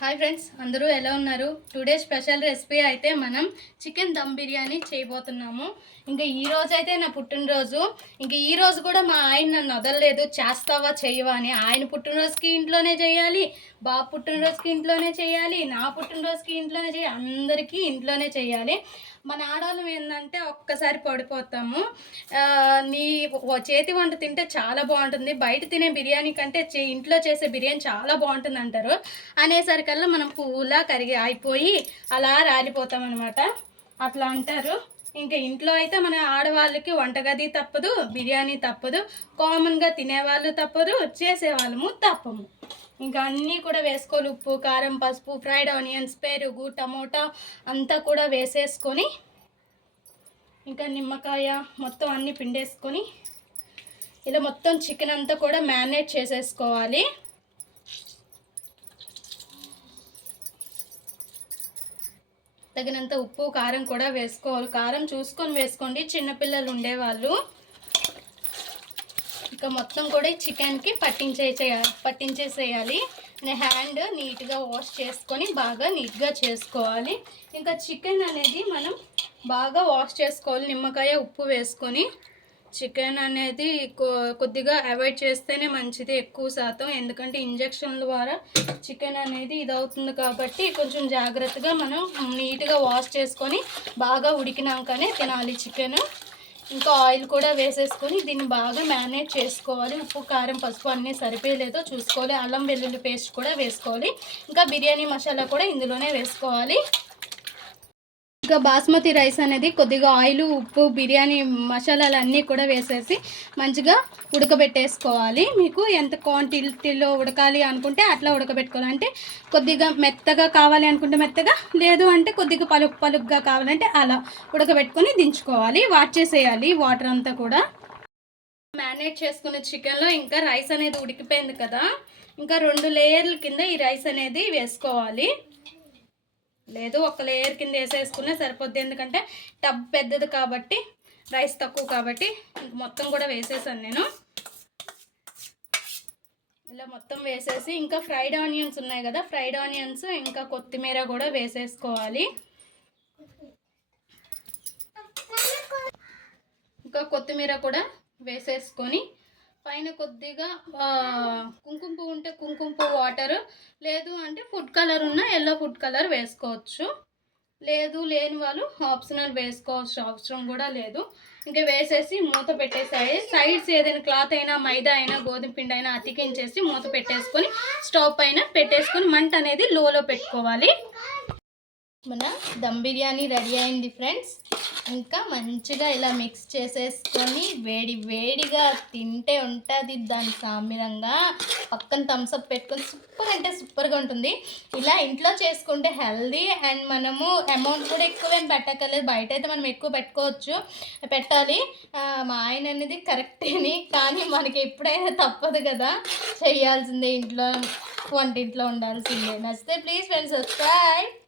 Hi friends అందరూ ఎలా ఉన్నారు? టుడే స్పెషల్ రెసిపీ అయితే మనం చికెన్ దమ్ బిర్యానీ చేయబోతున్నాము. ఇంకా ఈ రోజు అయితే నా పుట్టినరోజు. ఇంకా ఈ రోజు కూడా మా ఆయన నన్ను వదలలేదు చేస్తావా చేయవా అని. ఆయన పుట్టినరోజుకి ఇంట్లోనే చేయాలి బాబు పుట్టినరోజుకి ఇంట్లోనే చేయాలి నా పుట్టినరోజుకి ఇంట్లోనే చేయాలి అందరికీ ఇంట్లోనే చేయాలి. మన ఆడవాళ్ళం ఏంటంటే ఒక్కసారి పడిపోతాము. నీ ఓ చేతి వంట తింటే చాలా బాగుంటుంది. బయట తినే బిర్యానీ కంటే ఇంట్లో చేసే బిర్యానీ చాలా బాగుంటుంది అంటారు అనేసరికల్లా మనం పువ్వులా కరిగి అయిపోయి అలా రాలిపోతాం అనమాట అట్లా అంటారు. ఇంకా ఇంట్లో అయితే మన ఆడవాళ్ళకి వంటగది తప్పదు బిర్యానీ తప్పదు కామన్గా తినేవాళ్ళు తప్పదు చేసేవాళ్ళము తప్పము. ఇంకా అన్నీ కూడా వేసుకోవాలి. ఉప్పు కారం పసుపు ఫ్రైడ్ ఆనియన్స్ పెరుగు టమోటా అంతా కూడా వేసేసుకొని ఇంకా నిమ్మకాయ మొత్తం అన్నీ పిండేసుకొని ఇలా మొత్తం చికెన్ అంతా కూడా మ్యారినేట్ చేసేసుకోవాలి. తగినంత ఉప్పు కారం కూడా వేసుకోవాలి. కారం చూసుకొని వేసుకోండి. చిన్నపిల్లలు ఉండేవాళ్ళు. ఇంకా మొత్తం కూడా చికెన్కి పట్టించే పట్టించేసేయాలి. హ్యాండ్ నీట్గా వాష్ చేసుకొని బాగా నీట్గా చేసుకోవాలి. ఇంకా చికెన్ అనేది మనం బాగా వాష్ చేసుకోవాలి. నిమ్మకాయ ఉప్పు వేసుకొని. చికెన్ అనేది కొ- కొద్దిగా అవాయిడ్ చేస్తేనే మంచిది ఎక్కువ శాతం. ఎందుకంటే ఇంజక్షన్ ద్వారా చికెన్ అనేది ఇదవుతుంది కాబట్టి కొంచెం జాగ్రత్తగా మనం నీట్గా వాష్ చేసుకొని బాగా ఉడికినాకనే తినాలి చికెన్. ఇంకా ఆయిల్ కూడా వేసేసుకొని దీన్ని బాగా మ్యారినేట్ చేసుకోవాలి. ఉప్పు కారం పసుపు అన్నీ సరిపోయలేదో చూసుకోవాలి. అల్లం వెల్లుల్లి పేస్ట్ కూడా వేసుకోవాలి. ఇంకా బిర్యానీ మసాలా కూడా ఇందులోనే వేసుకోవాలి. ఇక బాస్మతి రైస్ అనేది కొద్దిగా ఆయిల్ ఉప్పు బిర్యానీ మసాలాలు అన్నీ కూడా వేసేసి మంచిగా ఉడకబెట్టేసుకోవాలి. మీకు ఎంత క్వాంటిటీలో ఉడకాలి అనుకుంటే అట్లా ఉడకబెట్టుకోవాలి. అంటే కొద్దిగా మెత్తగా కావాలి అనుకుంటే మెత్తగా లేదు అంటే కొద్దిగా పలుకు పలుకుగా కావాలంటే అలా ఉడకబెట్టుకొని దించుకోవాలి. వాట్ చేసేయాలి వాటర్ అంతా కూడా. మ్యారినేట్ చేసుకున్న చికెన్లో ఇంకా రైస్ అనేది ఉడికిపోయింది కదా. ఇంకా రెండు లేయర్ల కింద ఈ రైస్ అనేది వేసుకోవాలి. లేదు ఒక లేయర్ కింద వేసేసుకునే సరిపోద్ది. ఎందుకంటే టబ్ పెద్దది కాబట్టి రైస్ తక్కువ కాబట్టి ఇంక మొత్తం కూడా వేసేసాను నేను. ఇలా మొత్తం వేసేసి ఇంకా ఫ్రైడ్ ఆనియన్స్ ఉన్నాయి కదా ఫ్రైడ్ ఆనియన్స్ ఇంకా కొత్తిమీర కూడా వేసేసుకోవాలి. ఇంకా కొత్తిమీర కూడా వేసేసుకొని పైన కొద్దిగా కుంకుమ పువ్వు ఉంటే కుంకుమ పువ్వు వాటర్. లేదు అంటే ఫుడ్ కలర్ ఉన్న ఎల్లో ఫుడ్ కలర్ వేసుకోవచ్చు. లేదు లేని వాళ్ళు ఆప్షనల్ వేసుకోవచ్చు అవసరం కూడా లేదు. ఇంకా వేసేసి మూత పెట్టేసాయి. సైడ్స్ ఏదైనా క్లాత్ అయినా మైదా అయినా గోధుమ పిండి అయినా అతికించేసి మూత పెట్టేసుకొని స్టవ్ పైన పెట్టేసుకొని మంట అనేది లోలో పెట్టుకోవాలి. మన దమ్ బిర్యానీ రెడీ అయింది ఫ్రెండ్స్. ఇంకా మంచిగా ఇలా మిక్స్ చేసేసుకొని వేడి వేడిగా తింటే ఉంటుంది దాని సామిరంగా. పక్కన థమ్స్అప్ పెట్టుకొని సూపర్ అంటే సూపర్గా ఉంటుంది. ఇలా ఇంట్లో చేసుకుంటే హెల్దీ అండ్ మనము అమౌంట్ కూడా ఎక్కువ ఏం పెట్టక్కర్లేదు. బయట అయితే మనం ఎక్కువ పెట్టుకోవచ్చు. పెట్టాలి. మా ఆయన అనేది కరెక్టేని కానీ మనకి ఎప్పుడైనా తప్పదు కదా. చేయాల్సిందే ఇంట్లో వంటింట్లో ఉండాల్సిందే. నచ్చితే ప్లీజ్ ఫ్రెండ్స్ సబ్స్క్రైబ్